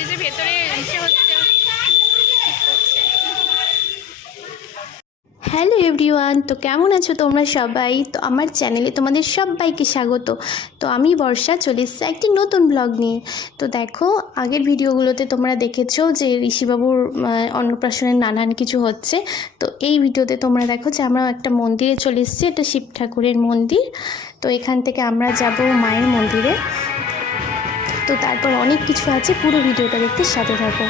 ওই যে ভেতরে এসে হচ্ছে। হ্যালো এভরিওয়ান, তো কেমন আছো তোমরা সবাই? তো আমার চ্যানেলে তোমাদের সবাইকে স্বাগত। তো আমি বর্ষা চলে এসেছি একটি নতুন ব্লগ নিয়ে। তো দেখো, আগের ভিডিওগুলোতে তোমরা দেখেছো যে ঋষিবাবুর অন্নপ্রাশনের নানান কিছু হচ্ছে। তো এই ভিডিওতে তোমরা দেখো যে আমরা একটা মন্দিরে চলে এসেছি, এটা শিব ঠাকুরের মন্দির। তো এখান থেকে আমরা যাব মায়ের মন্দিরে। তো তারপর অনেক কিছু আছে, পুরো ভিডিওটা দেখতে সাথে থাকো।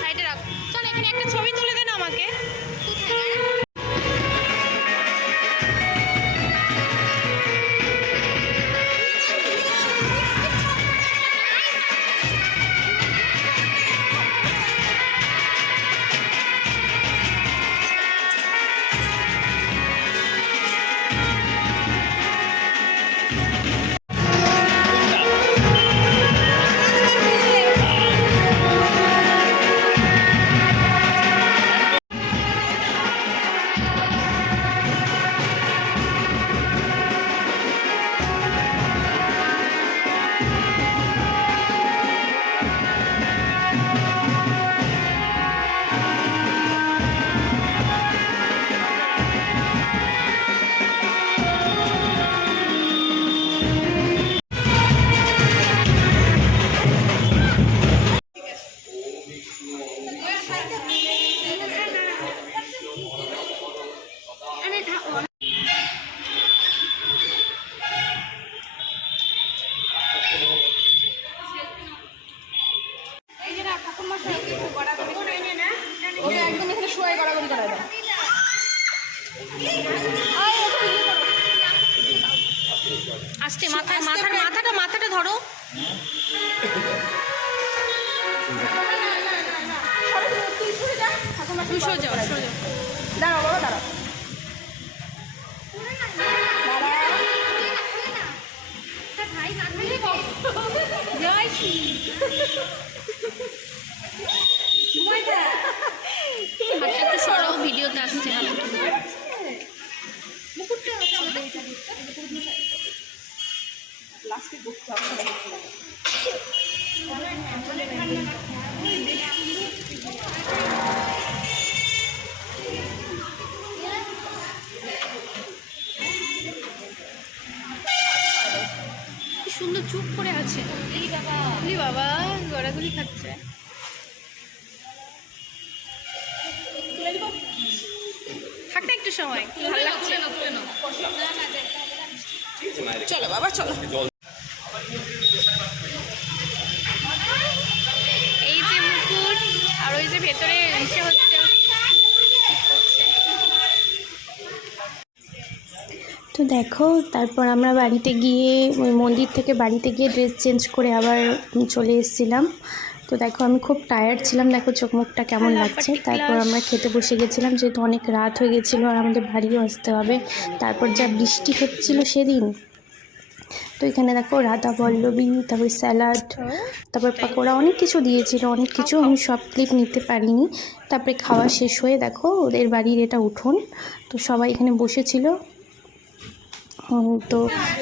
সাইডে রাখ, চল এখানে একটা ছবি তুলে দেন আমাকে। আস্তে মাথাটা ধরো। দাঁড়াও বাবা, দাঁড়াও। একটু সরাও, ভিডিওতে আসছে না। কি সুন্দর চুপ করে আছে। বাবা গড়াগড়ি খাচ্ছে। থাকতে একটু সময়, ভালো লাগছে। চলো বাবা, চলো। এই যে মুকুট, আর ওই যে ভেতরে এসে হচ্ছে। তো দেখো, তারপর আমরা বাড়িতে গিয়ে ওই মন্দির থেকে বাড়িতে গিয়ে ড্রেস চেঞ্জ করে আবার চলে এসেছিলাম। তো দেখো, আমি খুব টায়ার্ড ছিলাম, দেখো চোখ মুখটা কেমন লাগছে। তারপর আমরা খেতে বসে গেছিলাম, যেহেতু অনেক রাত হয়ে গেছিলো আর আমাদের বাড়িও আসতে হবে। তারপর যা বৃষ্টি হচ্ছিল সেদিন, তো এখানে দেখো রাধা বল্লভী, তারপর স্যালাড, তারপর পাকোড়া, অনেক কিছু দিয়েছিল, অনেক কিছু আমি সব ক্লিপ নিতে পারিনি। তারপরে খাওয়া শেষ হয়ে দেখো ওদের বাড়ির এটা উঠোন, তো সবাই এখানে বসেছিল। তো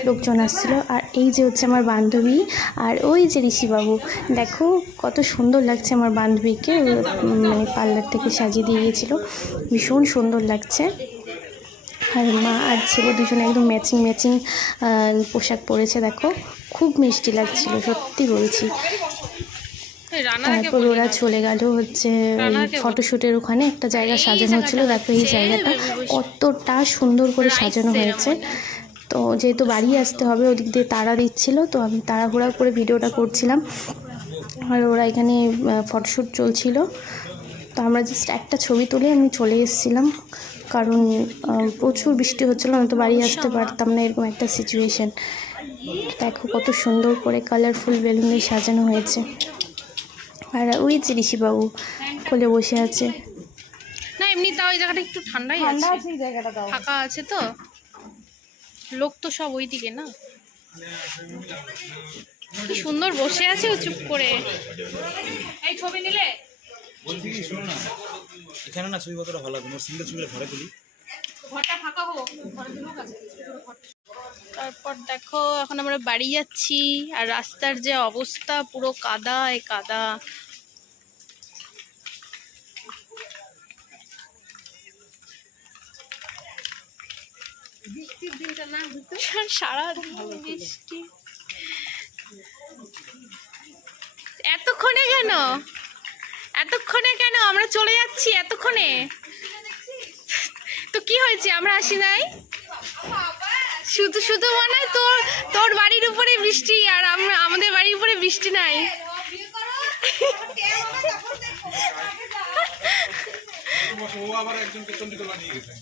লোকজন আসছিলো। আর এই যে হচ্ছে আমার বান্ধবী, আর ওই যে ঋষিবাবু, দেখো কত সুন্দর লাগছে আমার বান্ধবীকে, মানে পার্লার থেকে সাজিয়ে দিয়ে গিয়েছিলো, ভীষণ সুন্দর লাগছে। আর মা আর ছেলে দুজনে একদম ম্যাচিং ম্যাচিং পোশাক পরেছে, দেখো খুব মিষ্টি লাগছিল, সত্যি বলছি। তারপর ওরা চলে গেল হচ্ছে ফটোশ্যুটের ওখানে, একটা জায়গা সাজানো হচ্ছিলো। দেখো এই জায়গাটা কতটা সুন্দর করে সাজানো হয়েছে। তো যেহেতু বাড়ি আসতে হবে, ওদিক দিয়ে তাড়া দিচ্ছিলো, তো আমি তাড়াহুড়া করে ভিডিওটা করছিলাম। আর ওরা এখানে ফটোশ্যুট চলছিল, তো আমরা জাস্ট একটা ছবি তুলে আমি চলে এসেছিলাম, কারণ প্রচুর বৃষ্টি হচ্ছিলো, আমি তো বাড়ি আসতে পারতাম না, এরকম একটা সিচুয়েশান। দেখো কত সুন্দর করে কালারফুল বেলুন দিয়ে সাজানো হয়েছে। আর ওই যে ঋষিবাবু কোলে বসে আছে। না এমনি তাও ওই জায়গাটা একটু ঠান্ডাই আছে, এই জায়গাটা দাও। ফাঁকা আছে তো, লোক তো সব ওই দিকে না। কি সুন্দর বসে আছে ও চুপ করে। এই ছবি নিলে বলছি কি শোনো না, এখানে না ছবি কতটা ভালো লাগবে, সিঙ্গেল ছবি ঘরে তুলি, ঘরটা ফাঁকা হোক, ঘরে তো লোক আছে। তারপর দেখো এখন আমরা বাড়ি যাচ্ছি, আর রাস্তার যে অবস্থা পুরো কাদায় কাদা। বৃষ্টির দিনটা না হতো সারা বৃষ্টি। এতক্ষণে কেন, এতক্ষণে কেন আমরা চলে যাচ্ছি এতক্ষণে? তো কি হয়েছে, আমরা আসি নাই? শুধু শুধু মনে হয় তোর তোর বাড়ির উপরে বৃষ্টি, আর আমরা আমাদের বাড়ির উপরে বৃষ্টি নাই। ও আবার একজনকে চন্ডিতলা নিয়ে গেছে,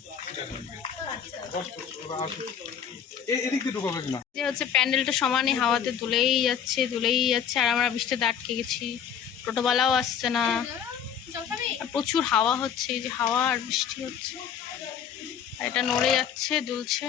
এদিক দিয়ে ঢুকাবে কিনা। যে হচ্ছে প্যান্ডেলটা সমানে হাওয়াতে দুলেই যাচ্ছে দুলেই যাচ্ছে, আর আমরা বৃষ্টিতে আটকে গেছি, টোটোওয়ালাও আসছে না, আর প্রচুর হাওয়া হচ্ছে, এই যে হাওয়া আর বৃষ্টি হচ্ছে, আর এটা নড়ে যাচ্ছে দুলছে।